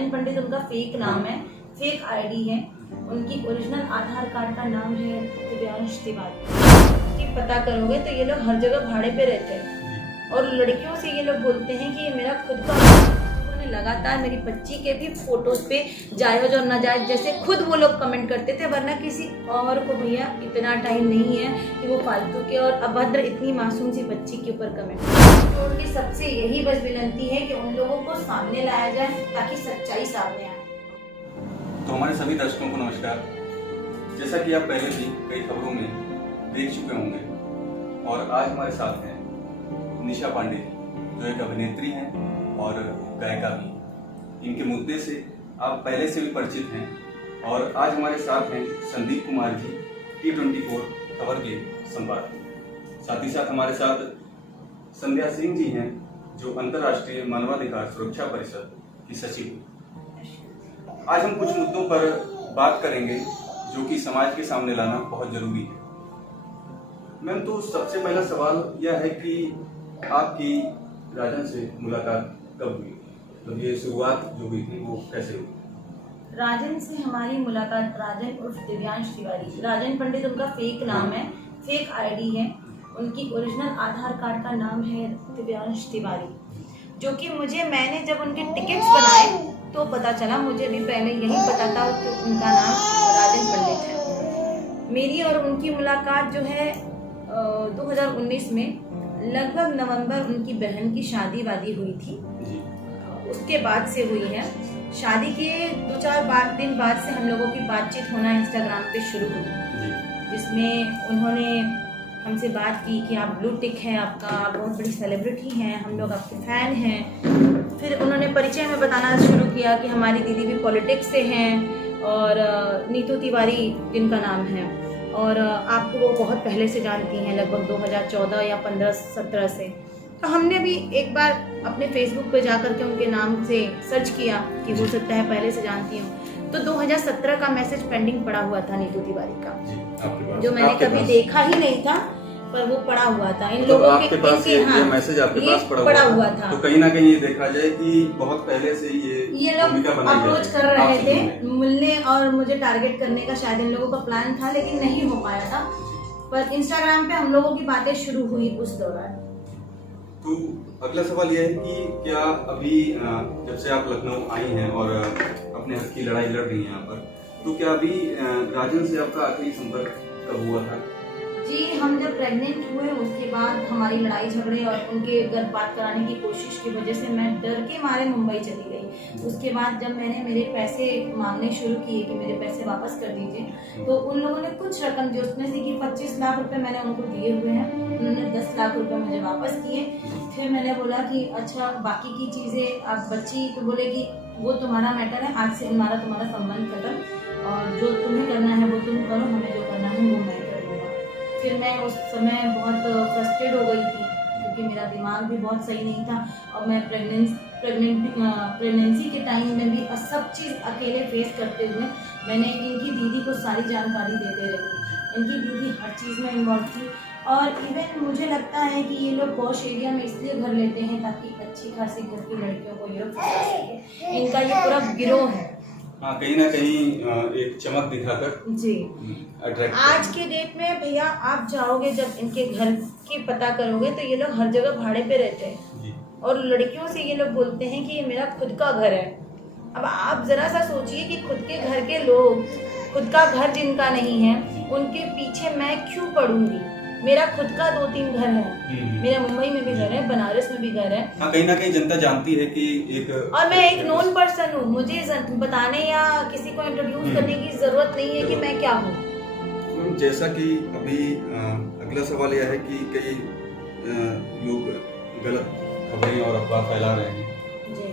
राजन पंडित उनका फेक नाम है, फेक आईडी है। उनकी ओरिजिनल आधार कार्ड का नाम है दिव्यांश तिवारी। कि पता करोगे तो ये लोग हर जगह भाड़े पे रहते हैं और लड़कियों से ये लोग बोलते हैं कि ये मेरा खुद का। उन्होंने लगातार मेरी बच्ची के भी फोटोज पे जायज और नाजायज जैसे खुद वो लोग कमेंट करते थे, वरना किसी और को भैया इतना टाइम नहीं है कि वो फालतू के और अभद्र इतनी मासूम सी बच्ची के ऊपर कमेंट। तो उनकी सबसे यही बस विनती है कि उन लोगों को सामने लाया जाए ताकि सच्चाई सामने आए। तो हमारे सभी दर्शकों को नमस्कार। जैसा कि आप पहले भी कई खबरों में देख चुके होंगे और आज हमारे साथ हैं निशा पांडे, जो एक अभिनेत्री हैं और गायिका भी। इनके मुद्दे से आप पहले से भी परिचित हैं और आज हमारे साथ हैं संदीप कुमार जी, T24 खबर के संपादक। साथ ही साथ हमारे साथ संध्या सिंह जी हैं, जो अंतर्राष्ट्रीय मानवाधिकार सुरक्षा परिषद की सचिव। आज हम कुछ मुद्दों पर बात करेंगे जो कि समाज के सामने लाना बहुत जरूरी है। मैम, तो सबसे पहला सवाल यह है कि आपकी राजन से मुलाकात कब हुई? तो ये शुरुआत जो हुई थी वो कैसे हुई? राजन से हमारी मुलाकात, राजन उर्फ दिव्यांश तिवारी, राजन पंडित उनका फेक नाम है, फेक आईडी है। उनकी ओरिजिनल आधार कार्ड का नाम है दिव्यांश तिवारी, जो कि मैंने जब उनके टिकट्स बनाए तो पता चला। मुझे भी पहले यही पता था कि उनका नाम राजन पंडित है। मेरी और उनकी मुलाकात जो है 2019 में लगभग नवंबर, उनकी बहन की शादी वादी हुई थी, उसके बाद से हुई है। शादी के 2-4 दिन बाद से हम लोगों की बातचीत होना इंस्टाग्राम पे शुरू हुई, जिसमें उन्होंने हमसे बात की कि आप ब्लू टिक है आपका, आप बहुत बड़ी सेलिब्रिटी हैं, हम लोग आपके फ़ैन हैं। फिर उन्होंने परिचय में बताना शुरू किया कि हमारी दीदी भी पॉलिटिक्स से हैं और नीतू तिवारी जिनका नाम है, और आपको वो बहुत पहले से जानती हैं, लगभग 2014 या 15-17 से। तो हमने भी एक बार अपने फेसबुक पे जाकर के उनके नाम से सर्च किया कि हो सकता है पहले से जानती हूँ। तो 2017 का मैसेज पेंडिंग पड़ा हुआ था नीतू तिवारी का, जो मैंने कभी देखा ही नहीं था, पर वो पड़ा हुआ था इन लोगों के पास। ये मैसेज आपके पास पड़ा हुआ था। तो कहीं ना कहीं ये देखा जाए कि बहुत पहले से ये लोग अप्रोच कर रहे थे मिलने और मुझे टारगेट करने का शायद इन लोगों का प्लान था, लेकिन नहीं हो पाया था। पर इंस्टाग्राम पे हम लोगों की बातें शुरू हुई उस दौरान। तो अगला सवाल यह है कि क्या अभी जब से आप लखनऊ आई हैं और अपने हक की लड़ाई लड़ रही हैं यहाँ पर, तो क्या अभी राजन से आपका आखिरी संपर्क कब हुआ था? जी, हम जब प्रेग्नेंट हुए उसके बाद हमारी लड़ाई झगड़े और उनके गर्भपात कराने की कोशिश की वजह से मैं डर के मारे मुंबई चली गई। उसके बाद जब मैंने मेरे पैसे मांगने शुरू किए कि मेरे पैसे वापस कर दीजिए, तो उन लोगों ने कुछ रकम दी, उसमें से कि 25 लाख रुपए मैंने उनको दिए हुए हैं, उन्होंने 10 लाख रुपए मुझे वापस किए। फिर मैंने बोला कि अच्छा बाकी की चीज़ें आप बच्ची, तो बोले कि वो तुम्हारा मैटर है, आज से तुम्हारा संबंध खत्म, और जो तुम्हें करना है वो तुम करो, हमें जो करना है वो मैं करूँगा। फिर मैं उस समय बहुत फ्रस्ट्रेट हो गई थी, क्योंकि मेरा दिमाग भी बहुत सही नहीं था और मैं प्रेगनेंसी के टाइम में भी सब चीज़ अकेले फेस करते हुए मैंने इनकी दीदी को सारी जानकारी देते रही। इनकी दीदी हर चीज़ में इन्वॉल्व थी, और इवन मुझे लगता है कि ये लोग पॉश एरिया में इसलिए घर लेते हैं ताकि अच्छी खासी घर की लड़कियों को ये लोग फंसा सके। इनका ये पूरा गिरोह है। हाँ, कहीं ना कहीं एक चमक दिखाकर जी आज के डेट में भैया आप जाओगे जब इनके घर की पता करोगे तो ये लोग हर जगह भाड़े पे रहते हैं और लड़कियों से ये लोग बोलते हैं कि ये मेरा खुद का घर है। अब आप जरा सा सोचिए कि खुद के घर के लोग, खुद का घर जिनका नहीं है, उनके पीछे मैं क्यों पड़ूंगी? मेरा खुद का 2-3 घर है, मेरा मुंबई में भी घर है, बनारस में भी घर है। हाँ, कहीं ना कहीं जनता जानती है कि एक, और मैं एक नोन पर्सन हूँ, मुझे बताने या किसी को इंट्रोड्यूस करने की जरूरत नहीं है कि मैं क्या हूँ। जैसा कि अभी अगला सवाल यह है कि कई लोग गलत खबरें और अफवाह फैला रहे हैं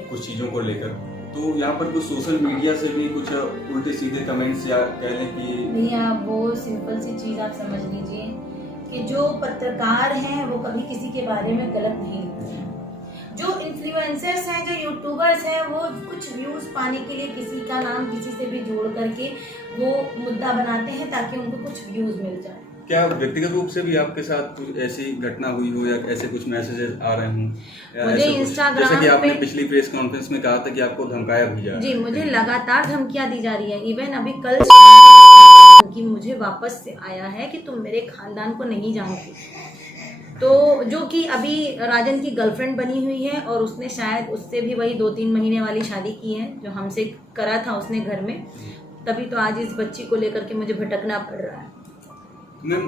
कुछ चीजों को लेकर, तो यहाँ पर कुछ सोशल मीडिया से भी कुछ उल्टे सीधे कमेंट्स या कह लें कि भैया वो सिंपल सी चीज आप समझ लीजिए कि जो पत्रकार हैं वो कभी किसी के बारे में गलत नहीं लिखते हैं। जो इन्फ्लुएंसर्स हैं, जो यूट्यूबर्स हैं, वो कुछ व्यूज पाने के लिए किसी का नाम किसी से भी जोड़ करके वो मुद्दा बनाते हैं ताकि उनको कुछ व्यूज मिल जाए। क्या व्यक्तिगत रूप से भी आपके साथ कुछ ऐसी घटना हुई हो या ऐसे कुछ मैसेजेस आ रहे हों? मुझे इंस्टाग्राम जैसे कि आपने पे पिछली प्रेस कॉन्फ्रेंस में कहा था कि आपको धमकाया भी जा रहा जी, है। मुझे लगातार धमकियां दी जा रही है। इवन अभी कल कि मुझे वापस से आया है कि तुम मेरे खानदान को नहीं जानती, तो जो कि अभी राजन की गर्लफ्रेंड बनी हुई है और उसने शायद उससे भी वही 2-3 महीने वाली शादी की है जो हमसे करा था उसने घर में, तभी तो आज इस बच्ची को लेकर के मुझे भटकना पड़ रहा है। मैम,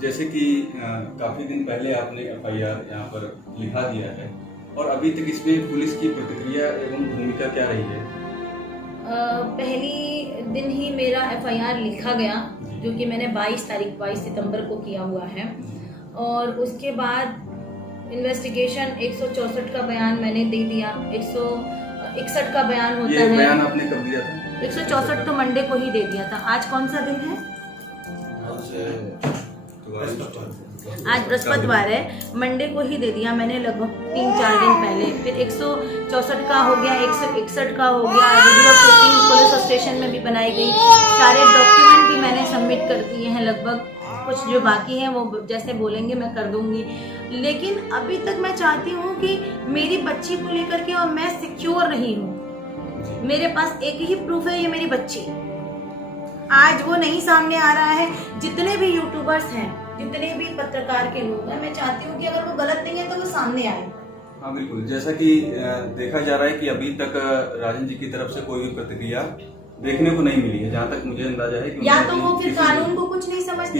जैसे कि काफी दिन पहले आपने एफआईआर यहाँ पर लिखा दिया है और अभी तक इसमें पुलिस की प्रतिक्रिया एवं भूमिका क्या रही है? पहली दिन ही मेरा एफआईआर लिखा गया जो कि मैंने 22 सितंबर को किया हुआ है और उसके बाद इन्वेस्टिगेशन 164 का बयान मैंने दे दिया। 161 का बयान होता ये है। बयान आपने कब दिया था? 164 तो मंडे को ही दे दिया था। आज कौन सा दिन है? आज बृहस्पतिवार है। मंडे को ही दे दिया मैंने, लगभग 3-4 दिन पहले। फिर 164 का हो गया, 161 का हो गया, वीडियो क्लिपिंग पुलिस स्टेशन में भी बनाई गई, सारे डॉक्यूमेंट भी मैंने सबमिट कर दिए हैं। लगभग कुछ जो बाकी हैं वो जैसे बोलेंगे मैं कर दूंगी, लेकिन अभी तक मैं चाहती हूँ कि मेरी बच्ची को लेकर के और मैं सिक्योर नहीं हूँ। मेरे पास एक ही प्रूफ है, ये मेरी बच्ची। आज वो नहीं सामने आ रहा है। जितने भी यूट्यूबर्स हैं, जितने भी पत्रकार के लोग हैं, मैं चाहती हूँ कि अगर वो गलत नहीं है तो वो सामने आए। हाँ बिल्कुल, जैसा कि देखा जा रहा है कि अभी तक राजन जी की तरफ से कोई भी प्रतिक्रिया देखने को नहीं मिली है, जहाँ तक मुझे अंदाजा है कि या तो वो फिर कानून को कुछ नहीं समझते,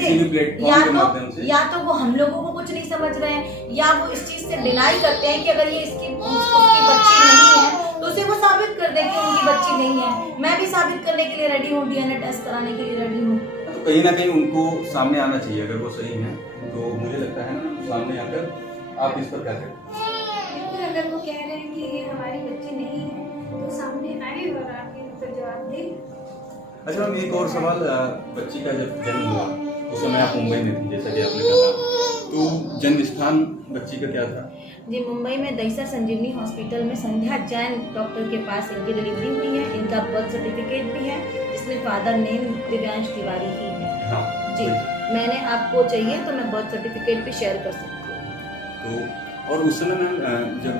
या तो वो हम लोगों को कुछ नहीं समझ रहे हैं, या वो इस चीज से डिनाई करते हैं कि अगर ये उसकी बच्ची नहीं है तो उसे वो साबित कर दे कि उनकी बच्ची नहीं है। मैं भी साबित करने के लिए रेडी हूँ, डीएनए टेस्ट कराने के लिए रेडी हूँ। तो कहीं ना कहीं उनको सामने आना चाहिए। अगर वो सही है तो मुझे लगता है ना, सामने आकर आप इस पर क्या करें? अगर वो कह रहे हैं कि ये हमारी बच्ची नहीं है तो सामने आए और आके उनका जवाब दे। अच्छा मैम, एक और सवाल, बच्ची का जब जन्म हुआ उस समय आप मुंबई में थी जैसा कि आपने कहा, तो जन्म स्थान बच्ची का क्या था? जी, मुंबई में दईसा संजीवनी हॉस्पिटल में संध्या जैन डॉक्टर के पास इनकी डिलीवरी हुई है। इनका बर्थ सर्टिफिकेट भी है जिसमें फादर नेम दिव्यांश तिवारी ही है। हाँ जी, मैंने आपको चाहिए तो मैं बर्थ सर्टिफिकेट भी शेयर कर सकती हूँ। तो और उस समय मैम जब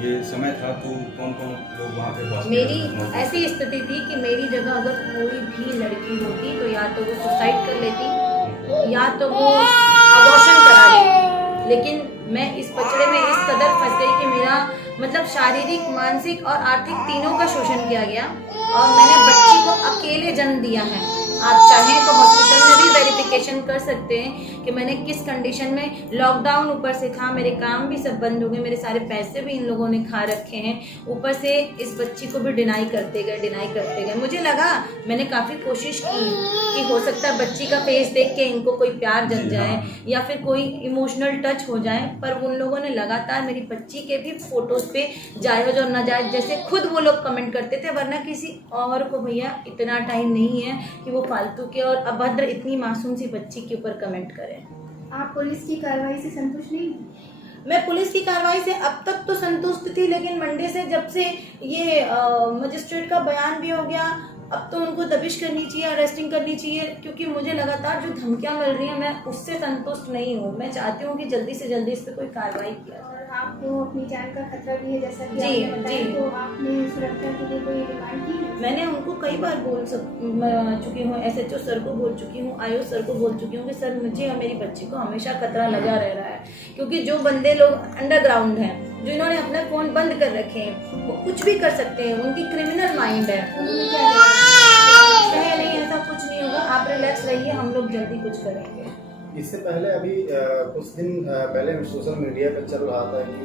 ये समय था तो कौन कौन लोग वहाँ पे हॉस्पिटल मेरी में थे? ऐसी स्थिति थी कि मेरी जगह अगर कोई भी लड़की होती तो या तो वो सुसाइड कर लेती या तो वो अबॉर्शन करा लेती, लेकिन मैं इस पचड़े में इस कदर फंस गई कि मेरा मतलब शारीरिक, मानसिक और आर्थिक तीनों का शोषण किया गया और मैंने बच्ची को अकेले जन्म दिया है। आप चाहें तो हॉस्पिटल में भी वेरिफिकेशन कर सकते हैं कि मैंने किस कंडीशन में, लॉकडाउन ऊपर से था, मेरे काम भी सब बंद हो गए, मेरे सारे पैसे भी इन लोगों ने खा रखे हैं, ऊपर से इस बच्ची को भी डिनाई करते गए। मुझे लगा, मैंने काफ़ी कोशिश की कि हो सकता है बच्ची का फेस देख के इनको कोई प्यार जग जाए या फिर कोई इमोशनल टच हो जाए, पर उन लोगों ने लगातार मेरी बच्ची के भी फोटोज़ पे जायज़ और नाजायज़ जैसे खुद वो लोग कमेंट करते थे, वरना किसी और को भैया इतना टाइम नहीं है कि वो फालतू के और अभद्र इतनी मासूम सी बच्ची के ऊपर कमेंट करें। आप पुलिस की कार्रवाई से संतुष्ट नहीं? मैं पुलिस की कार्रवाई से अब तक तो संतुष्ट थी, लेकिन मंडे से जब से ये मजिस्ट्रेट का बयान भी हो गया, अब तो उनको दबिश करनी चाहिए, अरेस्टिंग करनी चाहिए, क्योंकि मुझे लगातार जो धमकियां मिल रही हैं मैं उससे संतुष्ट नहीं हूँ। मैं चाहती हूँ कि जल्दी से जल्दी इस पर कोई कार्रवाई किया जाए। आपको अपनी जान का खतरा भी है जैसा कि जी, आपने बताया, जी। तो आपने सुरक्षा के लिए कोई डिमांड की? मैंने उनको कई बार बोल चुकी हूँ, एसएचओ सर को बोल चुकी हूँ, आईओ सर को बोल चुकी हूँ कि सर मुझे और मेरी बच्ची को हमेशा खतरा लगा रह रहा है, क्योंकि जो बंदे लोग अंडरग्राउंड हैं, जो इन्होंने अपने फोन बंद कर रखे हैं, वो कुछ भी कर सकते हैं, उनकी क्रिमिनल माइंड है। नहीं, ऐसा कुछ नहीं होगा, आप रिलैक्स रहिए, हम लोग जल्दी कुछ करेंगे। इससे पहले अभी कुछ दिन पहले सोशल मीडिया पर चल रहा था कि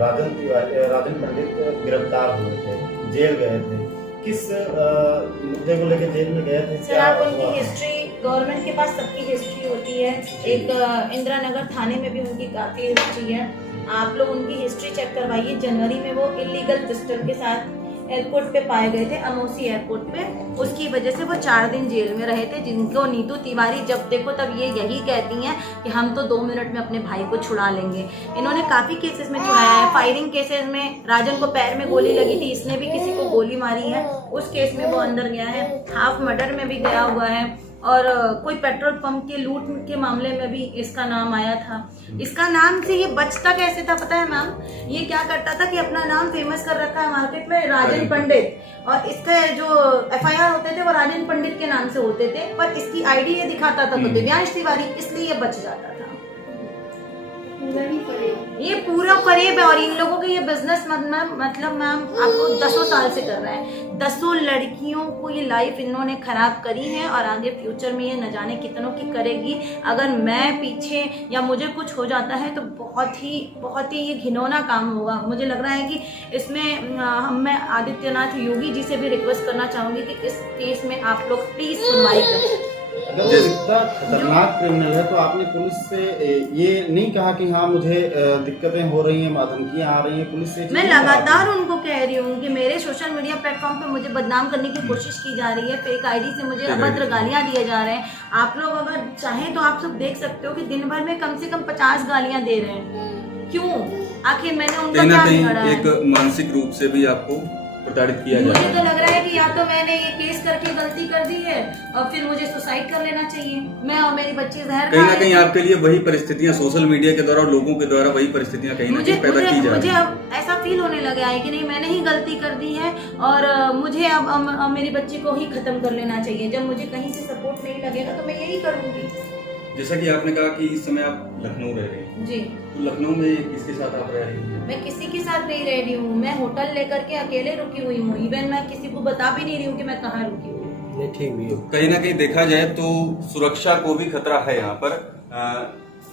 राजन पंडित गिरफ्तार हुए थे, जेल गए थे। किस मुद्दे को लेकर जेल में गए थे? सर, आप उनकी हिस्ट्री, गवर्नमेंट के पास सबकी हिस्ट्री होती है, एक इंदिरा नगर थाने में भी उनकी काफ़ी हिस्ट्री है। आप लोग उनकी हिस्ट्री चेक करवाइए। जनवरी में वो इलीगल पिस्टल के साथ एयरपोर्ट पे पाए गए थे, अमोसी एयरपोर्ट पे, उसकी वजह से वो 4 दिन जेल में रहे थे, जिनको नीतू तिवारी जब देखो तब ये यही कहती हैं कि हम तो 2 मिनट में अपने भाई को छुड़ा लेंगे। इन्होंने काफ़ी केसेस में छुड़ाया है। फायरिंग केसेस में राजन को पैर में गोली लगी थी, इसने भी किसी को गोली मारी है, उस केस में वो अंदर गया है। हाफ मर्डर में भी गया हुआ है। और कोई पेट्रोल पंप के लूट के मामले में भी इसका नाम आया था। इसका नाम से ये बचता कैसे था पता है मैम? ये क्या करता था कि अपना नाम फेमस कर रखा है मार्केट में, राजन पंडित, और इसके जो FIR होते थे वो राजन पंडित के नाम से होते थे, पर इसकी ID ये दिखाता था तो दिव्यांश तिवारी, इसलिए ये बच जाता था। ये पूरा फरेब है और इन लोगों का ये बिजनेस मतलब मैम आपको 10 साल से कर रहा है। 10 लड़कियों को ये लाइफ इन्होंने खराब करी है और आगे फ्यूचर में ये न जाने कितनों की करेगी। अगर मैं पीछे या मुझे कुछ हो जाता है तो बहुत ही ये घिनौना काम होगा। मुझे लग रहा है कि इसमें मैं आदित्यनाथ योगी जी से भी रिक्वेस्ट करना चाहूंगी कि इस केस में आप लोग प्लीज सुनवाई करें। अगर वो इतना खतरनाक क्रिमिनल है तो आपने पुलिस से ये नहीं कहा कि हाँ मुझे दिक्कतें हो रही हैं, धमकियां आ रही हैं पुलिस से? मैं लगातार उनको कह रही हूँ कि मेरे सोशल मीडिया प्लेटफॉर्म पे मुझे बदनाम करने की कोशिश की जा रही है, फेक ID से मुझे अभद्र गालियां दिए जा रहे हैं। आप लोग अगर चाहें तो आप सब देख सकते हो कि दिन भर में कम से कम 50 गालियां दे रहे हैं। क्यों? आखिर मैंने उनका क्या बिगाड़ा है? एक मानसिक रूप से भी आपको प्रताड़ित किया जा रहा है। मुझे तो लग रहा है कि या तो मैंने ये केस करके गलती कर दी है और फिर मुझे सुसाइड कर लेना चाहिए। मैं और मेरी बच्ची जहर कहीं ना कहीं आपके लिए वही परिस्थितियां सोशल मीडिया के द्वारा लोगों के द्वारा वही परिस्थितियां कहीं ना कहीं पैदा की जा रही हैं। मुझे अब ऐसा फील होने लगा है कि नहीं, मैंने ही गलती कर दी है और मुझे अब मेरी बच्ची को ही खत्म कर लेना चाहिए। जब मुझे कहीं से सपोर्ट नहीं लगेगा तो मैं यही करूंगी। जैसा कि आपने कहा कि इस समय आप लखनऊ रह रही हैं जी, तो लखनऊ में किसके साथ आप रह रही हैं? मैं किसी के साथ नहीं रह रही हूँ। मैं होटल लेकर के अकेले रुकी हुई हूँ। इवन मैं किसी को बता भी नहीं रही हूँ कि मैं कहाँ रुकी हुई हूँ। ठीक भी है। कहीं ना कहीं देखा जाए तो सुरक्षा को भी खतरा है यहाँ पर।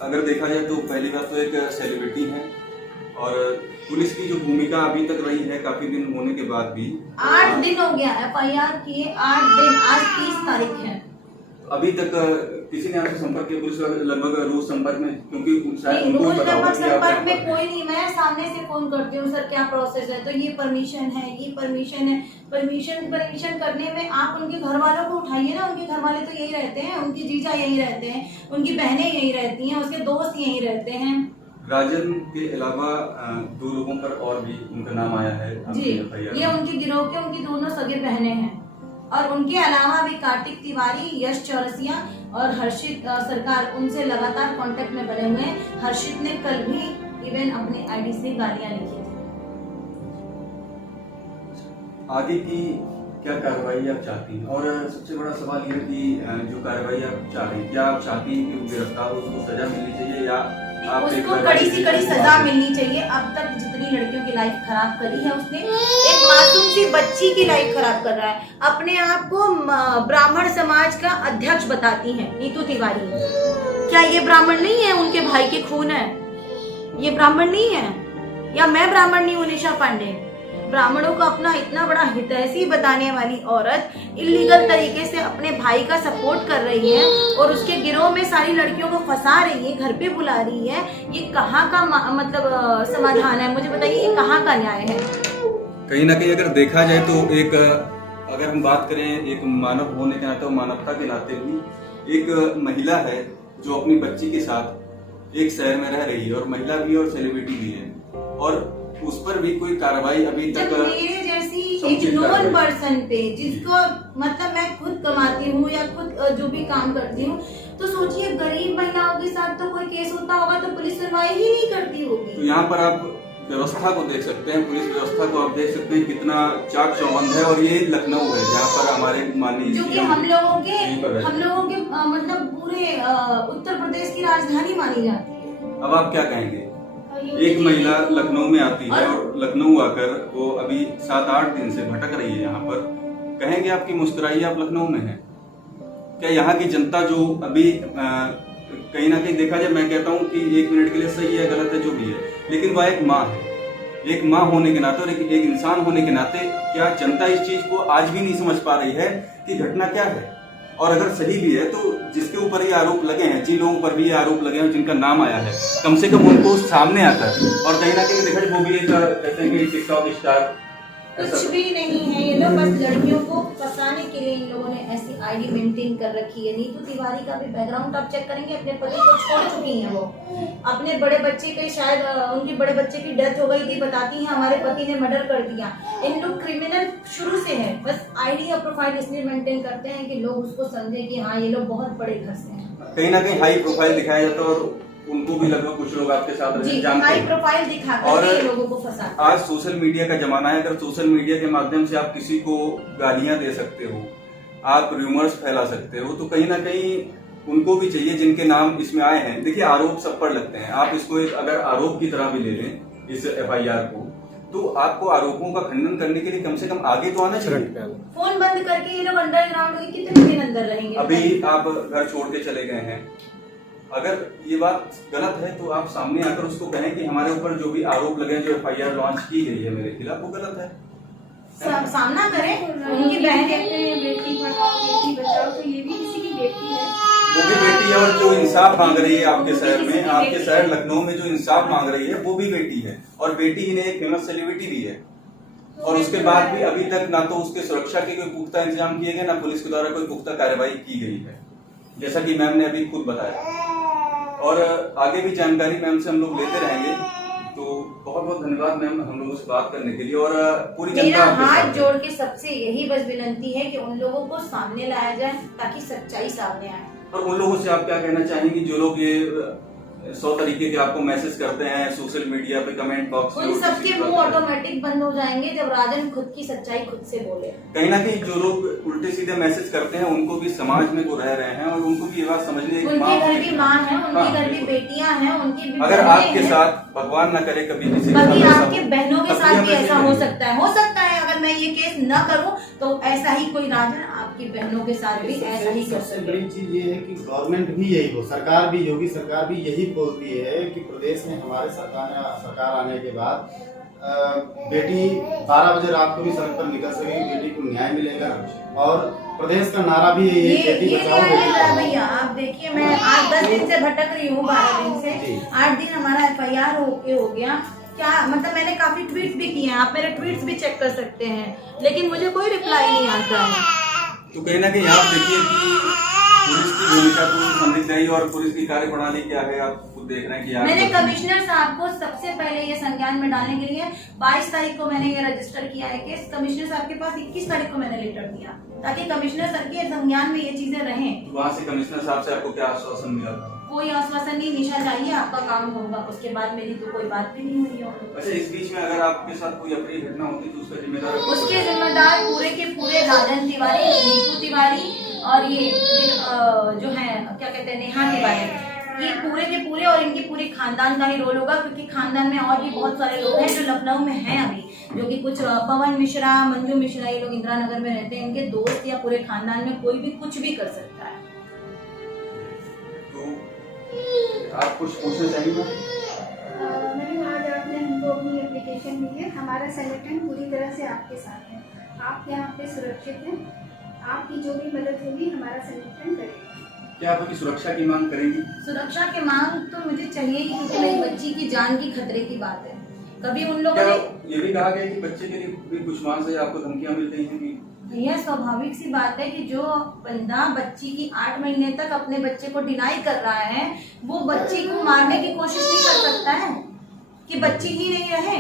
अगर देखा जाए तो पहली बात तो एक सेलिब्रिटी है और पुलिस की जो भूमिका अभी तक रही है काफी दिन होने के बाद भी 8 दिन हो गया FIR किए, 8 दिन, आज 30 तारीख है। अभी तक किसी ने आपसे संपर्क किया? पुलिस लगभग रोज संपर्क में, क्योंकि शायद नहीं, उनको रोज भी पता होगा लगभग कि आप संपर्क में कोई नहीं। मैं सामने से फोन करती हूँ, सर क्या प्रोसेस है, तो ये परमिशन है, ये परमिशन है। परमिशन करने में आप उनके घर वालों को उठाइए ना। उनके घर वाले तो यही रहते हैं, उनकी जीजा यही रहते हैं, उनकी बहनें यही रहती हैं, उसके दोस्त यही रहते हैं। राजन के अलावा 2 लोगों पर और भी उनका नाम आया है जी, ये उनकी गिरोह के उनकी दोनों सगे बहनें हैं और उनके अलावा भी कार्तिक तिवारी, यश चौरसिया और हर्षित सरकार उनसे लगातार कांटेक्ट में बने हुए हैं। हर्षित ने कल भी इवन अपने ID से गालियां लिखी थी। आगे की क्या कार्रवाई आप चाहती हैं? और सबसे बड़ा सवाल ये है कि जो कार्रवाई आप चाह रही हैं, क्या आप चाहती हैं कि वो गिरफ्तार हो, उसको सजा मिलनी चाहिए या उसको कड़ी से कड़ी सजा मिलनी चाहिए? अब तक जितनी लड़कियों की लाइफ खराब करी है उसने, एक मासूम सी बच्ची की लाइफ खराब कर रहा है। अपने आप को ब्राह्मण समाज का अध्यक्ष बताती है नीतू तिवारी। क्या ये ब्राह्मण नहीं है? उनके भाई के खून है। ये ब्राह्मण नहीं है? या मैं ब्राह्मण नहीं हूँ निशा पांडे? ब्राह्मणों को अपना इतना बड़ा हितैषी बताने वाली औरत इलीगल तरीके से अपने भाई का सपोर्ट कर रही है और उसके गिरोह में सारी लड़कियों को फंसा रही है, घर पे बुला रही है। ये कहाँ का मतलब समाधान है? मुझे बताइए, ये कहाँ का न्याय है? कहीं ना कहीं अगर देखा जाए तो एक अगर हम बात करें एक मानव होने के नाते, मानवता के नाते भी एक महिला है जो अपनी बच्ची के साथ एक शहर में रह रही है और महिला भी और सेलिब्रिटी भी है और उस पर भी कोई कार्रवाई अभी तक मेरे जैसी एक नॉन पर्सन पे, जिसको मतलब मैं खुद कमाती हूँ या खुद जो भी काम करती हूँ, तो सोचिए गरीब महिलाओं के साथ तो कोई केस होता होगा तो पुलिस सुनवाई ही नहीं करती होगी। तो यहाँ पर आप व्यवस्था को देख सकते हैं, पुलिस व्यवस्था को आप देख सकते हैं कितना चाक चौबंद है। और ये लखनऊ है जहाँ पर हमारे माननीय जो कि हम लोगों के मतलब पूरे उत्तर प्रदेश की राजधानी मानी जाती है। अब आप क्या कहेंगे? एक महिला लखनऊ में आती है और लखनऊ आकर वो अभी 7-8 दिन से भटक रही है यहाँ पर, कहेंगे आपकी मुस्कुराइए आप लखनऊ में हैं? क्या यहाँ की जनता जो अभी कहीं ना कहीं देखा जाए, मैं कहता हूँ कि 1 मिनट के लिए सही है गलत है जो भी है, लेकिन वह एक माँ है। एक माँ होने के नाते और एक इंसान होने के नाते क्या जनता इस चीज को आज भी नहीं समझ पा रही है कि घटना क्या है? और अगर सही भी है तो जिसके ऊपर ये आरोप लगे हैं, जिन लोगों पर भी ये आरोप लगे हैं, जिनका नाम आया है, कम से कम उनको सामने आकर और कहीं ना कहीं देखा जाए वो भी एक कहते हैं कि टिकटॉक स्टार कुछ भी नहीं है। ये लोग बस लड़कियों को फंसाने के लिए इन लोगों ने ऐसी ID मेंटेन कर रखी है। नीतू तिवारी का भी बैकग्राउंड आप चेक करेंगे, अपने पति को छोड़ चुकी हैं वो। अपने बड़े बच्चे के शायद उनके बड़े बच्चे की डेथ हो गई थी, बताती हैं हमारे पति ने मर्डर कर दिया। इन लोग क्रिमिनल शुरू से है, बस आईडी या प्रोफाइल इसलिए मेंटेन करते हैं कि लोग उसको समझे कि हाँ ये लोग बहुत बड़े घर से हैं। कहीं ना कहीं हाई प्रोफाइल दिखाया जाता है और उनको भी लगभग कुछ लोग आपके साथ जी, जानते हाई हैं प्रोफाइल दिखा और कर लोगों को फंसाते हैं। आज सोशल मीडिया का जमाना है। अगर सोशल मीडिया के माध्यम से आप किसी को गालियां दे सकते हो, आप र्यूमर्स फैला सकते हो, तो कहीं ना कहीं उनको भी चाहिए जिनके नाम इसमें आए हैं। देखिए आरोप सब पर लगते हैं, आप इसको एक अगर आरोप की तरह भी ले लें इस FIR को, तो आपको आरोपों का खंडन करने के लिए कम से कम आगे तो आना चाहिए। फोन बंद करके ये लोग अंडरग्राउंड के कितने दिन अंदर रहेंगे? अभी आप घर छोड़ के चले गए हैं, अगर ये बात गलत है तो आप सामने आकर उसको कहें कि हमारे ऊपर जो भी आरोप लगे, जो FIR लॉन्च की गई है मेरे खिलाफ, वो गलत है। सामना करें। उनकी बहन कहते हैं बेटी पढ़ाओ बेटी बचाओ, तो ये भी किसी की बेटी है, वो भी बेटी है। और जो इंसाफ मांग रही है आपके शहर में, आपके शहर लखनऊ में जो इंसाफ मांग रही है, वो भी बेटी है। और बेटी ही ने एक फेमस सेलिब्रिटी भी है। और उसके बाद भी अभी तक ना तो उसके सुरक्षा के कोई पुख्ता इंतजाम किए गए, ना पुलिस के द्वारा कोई पुख्ता कार्रवाई की गई है, जैसा कि मैम ने अभी खुद बताया। और आगे भी जानकारी मैम से हम लोग लेते रहेंगे। तो बहुत बहुत धन्यवाद मैम हम लोगों से बात करने के लिए। और पूरी मेरा जनता हाथ जोड़ के सबसे यही बस विनती है कि उन लोगों को सामने लाया जाए ताकि सच्चाई सामने आए। और उन लोगों से आप क्या कहना चाहेंगे जो लोग ये 100 तरीके के आपको मैसेज करते हैं सोशल मीडिया पे, कमेंट बॉक्स में? उन सबके मुंह ऑटोमेटिक बंद हो जाएंगे जब राजन खुद की सच्चाई खुद से बोले। कहीं ना कहीं जो लोग उल्टे सीधे मैसेज करते हैं उनको भी समाज में वो रह रहे हैं और उनको भी ये बात समझने की उनके घर भी माँ है, उनके घर भी बेटियां हैं, उनकी भी अगर बहनें आपके हैं। साथ भगवान न करे कभी किसी के कभी साथ ऐसा आपके हो, बहनों के तब साथ भी हमें ऐसा हो सीखना सकता है। हो सकता है अगर मैं ये केस न करूं तो ऐसा ही कोई राजन आपकी बहनों के साथ भी ऐसा ही कर सबसे सके। बड़ी चीज ये है कि गवर्नमेंट भी यही हो, सरकार भी, योगी सरकार भी यही बोलती है कि प्रदेश में हमारे सरकार आने के बाद बेटी 12 बजे रात को भी सड़क पर निकल सकेगी, बेटी को न्याय मिलेगा। और प्रदेश का नारा भी यही है, बेटी ये बचाओ क्या बेटी है पढ़ाओ। भैया, आप देखिए मैं 8-10 दिन से भटक रही हूँ, 12 दिन से। जी। 8 दिन हमारा FIR हो गया। क्या मतलब मैंने काफी ट्वीट भी किए हैं, आप मेरे ट्वीट्स भी चेक कर सकते हैं, लेकिन मुझे कोई रिप्लाई नहीं आता है। तो कहीं ना कहीं आप देखिए कि पुलिस की भूमिका तो संदिग्ध है और पुलिस की कार्यप्रणाली क्या है, आप खुद देख रहे हैं कि मैंने कमिश्नर साहब को सबसे पहले ये संज्ञान में डालने के लिए 22 तारीख को मैंने ये रजिस्टर किया है केस। कमिश्नर साहब के पास 21 तारीख को मैंने लेटर दिया ताकि कमिश्नर सर के संज्ञान में ये चीजें रहें। वहाँ से कमिश्नर साहब से आपको क्या आश्वासन मिला? कोई आश्वासन नहीं, निशा जाइए आपका काम होगा। उसके बाद मेरी तो कोई बात भी नहीं हुई है। अच्छा, इस बीच में अगर आपके साथ कोई अप्रिय घटना होती तो उसका जिम्मेदार? उसके जिम्मेदार पूरे के पूरे राजन तिवारी, नीतू तिवारी और ये जो है क्या कहते हैं नेहा तिवारी, ये पूरे के पूरे और इनके पूरे खानदान का ही रोल होगा, क्योंकि खानदान में और भी बहुत सारे लोग हैं जो लखनऊ में हैं अभी, जो कि कुछ पवन मिश्रा, मंजू मिश्रा, ये लोग इंदिरा नगर में रहते हैं। इनके दोस्त या पूरे खानदान में कोई भी कुछ भी कर सकता है। तो आप कुछ पूछना चाहेंगे? मैडम आज आपने हमको अपनी एप्लीकेशन दी है, हमारा संगठन पूरी तरह से आपके साथ है, आप यहाँ पे सुरक्षित हैं, आपकी जो भी मदद होगी हमारा संगठन करेगा। क्या आप अपनी सुरक्षा की मांग करेंगी? सुरक्षा की मांग तो मुझे चाहिए ही, क्योंकि मेरी बच्ची की जान की खतरे की बात है। कभी उन लोगों क्या ने ये भी कहा गया कि बच्चे के लिए भी कुछ माह से आपको धमकियां मिल रही हैं कि? भैया स्वाभाविक सी बात है कि जो बंदा बच्ची की 8 महीने तक अपने बच्चे को डिनाई कर रहा है, वो बच्ची को मारने की कोशिश नहीं कर सकता है कि बच्ची ही नहीं रहे।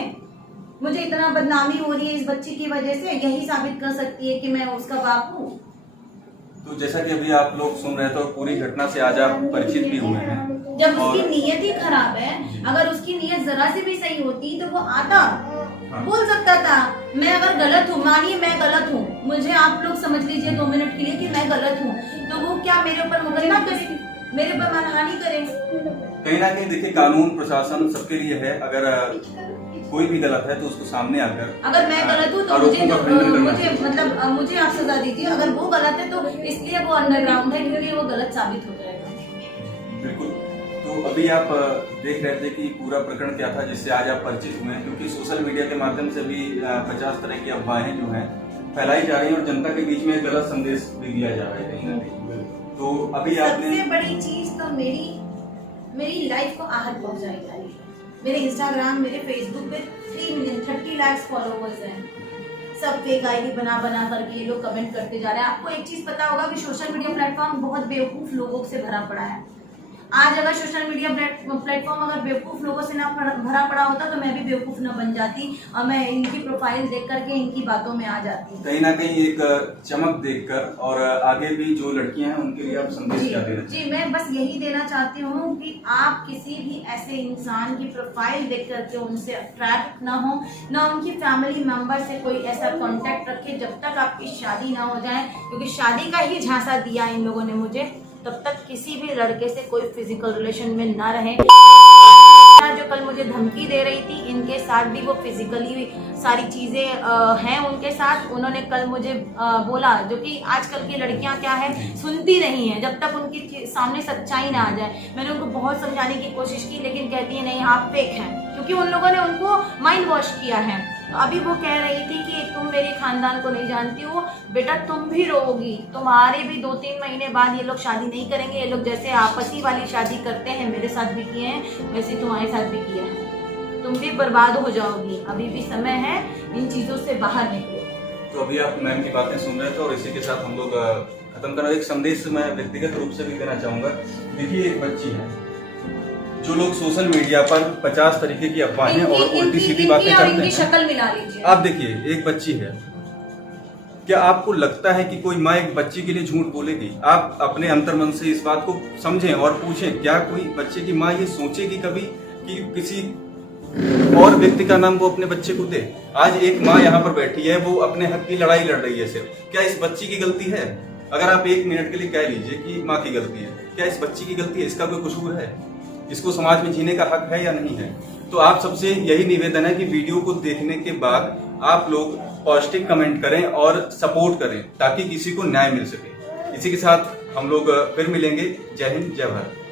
मुझे इतना बदनामी हो रही है इस बच्ची की वजह से, यही साबित कर सकती है कि मैं उसका बाप हूँ। तो जैसा कि अभी आप लोग सुन रहे थे, पूरी घटना से आज आप परिचित भी हुए हैं। जब और- उसकी नीयत ही खराब है, अगर उसकी नीयत जरा सी भी सही होती तो वो आता, बोल सकता था मैं अगर गलत हूँ, मानिए मैं गलत हूँ, मुझे आप लोग समझ लीजिए 2 मिनट के लिए कि मैं गलत हूँ, तो वो क्या मेरे ऊपर मुकदमा करे, मेरे ऊपर मानहानि करे? कहीं ना कहीं देखिए कानून प्रशासन सबके लिए है। अगर कोई भी गलत है तो उसको सामने आकर, अगर मैं गलत हूँ तो आरोपों का खंडन करना मुझे चाहिए। मतलब मुझे आप सजा दीजिए। अगर वो गलत है तो इसलिए वो अंडरग्राउंड है क्योंकि वो गलत साबित हो जाएगा। बिल्कुल। तो अभी आप देख रहे थे कि पूरा प्रकरण क्या था जिससे आज आप परिचित हुए हैं, क्योंकि सोशल मीडिया के माध्यम से भी 50 तरह की अफवाहें जो हैं फैलाई जा रही हैं और जनता के बीच में गलत संदेश भी दिया जा रहा है कहीं ना कहीं। तो अभी आपने सबसे बड़ी चीज तो मेरी लाइफ को आहत पहुंचाई जा रही है। मेरे इंस्टाग्राम, मेरे फेसबुक पे 30 लाख फॉलोवर्स हैं। सब फेक आईडी बना करके ये लोग कमेंट करते जा रहे हैं। आपको एक चीज पता होगा कि सोशल मीडिया प्लेटफॉर्म बहुत बेवकूफ लोगों से भरा पड़ा है। आज अगर सोशल मीडिया प्लेटफॉर्म अगर बेवकूफ लोगों से ना भरा पड़ा होता तो मैं भी बेवकूफ ना बन जाती और मैं इनकी प्रोफाइल देख करके इनकी बातों में आ जाती। कहीं ना कहीं एक चमक देखकर और आगे भी जो लड़कियां हैं उनके लिए आप संदेश क्या देना जी, मैं बस यही देना चाहती हूँ कि आप किसी भी ऐसे इंसान की प्रोफाइल देख करके उनसे अट्रैक्ट ना हो, ना उनकी फैमिली मेंबर से कोई ऐसा कांटेक्ट रखे जब तक आपकी शादी ना हो जाए, क्योंकि शादी का ही झांसा दिया इन लोगों ने मुझे। तब तक किसी भी लड़के से कोई फिजिकल रिलेशन में ना रहे। जो कल मुझे धमकी दे रही थी, इनके साथ भी वो फिजिकली सारी चीजें हैं उनके साथ। उन्होंने कल मुझे बोला, जो कि आजकल की लड़कियां क्या है, सुनती नहीं है जब तक उनकी सामने सच्चाई ना आ जाए। मैंने उनको बहुत समझाने की कोशिश की, लेकिन कहती है नहीं आप फेक हैं, क्योंकि उन लोगों ने उनको माइंड वॉश किया है। तो अभी वो कह रही थी कि तुम मेरे खानदान को नहीं जानती हो, बेटा तुम भी रोगी, तुम्हारे भी 2-3 महीने बाद ये लोग शादी नहीं करेंगे। ये लोग जैसे आपसी वाली शादी करते हैं, मेरे साथ भी किए हैं, वैसे तुम्हारे साथ भी किया है। तुम भी बर्बाद हो जाओगी, अभी भी समय है, इन चीजों से बाहर निकलो। तो अभी आप मैम की बातें सुन रहे थे और इसी के साथ हम लोग खत्म करना। एक संदेश मैं व्यक्तिगत रूप से भी देना चाहूंगा। देखिए, एक बच्ची है, जो लोग सोशल मीडिया पर 50 तरीके की अफवाहें और उल्टी सीधी बातें करते हैं, शक्ल मिला लीजिए। आप देखिए, एक बच्ची है, क्या आपको लगता है कि कोई माँ एक बच्ची के लिए झूठ बोलेगी? आप अपने अंतर्मन से इस बात को समझें और पूछें, क्या कोई बच्चे की माँ ये सोचेगी कभी कि किसी और व्यक्ति का नाम वो अपने बच्चे को दे? आज एक माँ यहाँ पर बैठी है, वो अपने हक की लड़ाई लड़ रही है सिर्फ। क्या इस बच्ची की गलती है? अगर आप 1 मिनट के लिए कह लीजिए कि माँ की गलती है, क्या इस बच्ची की गलती है? इसका कोई कसूर है? इसको समाज में जीने का हक है या नहीं है? तो आप सबसे यही निवेदन है कि वीडियो को देखने के बाद आप लोग पॉजिटिव कमेंट करें और सपोर्ट करें, ताकि किसी को न्याय मिल सके। इसी के साथ हम लोग फिर मिलेंगे। जय हिंद, जय भारत।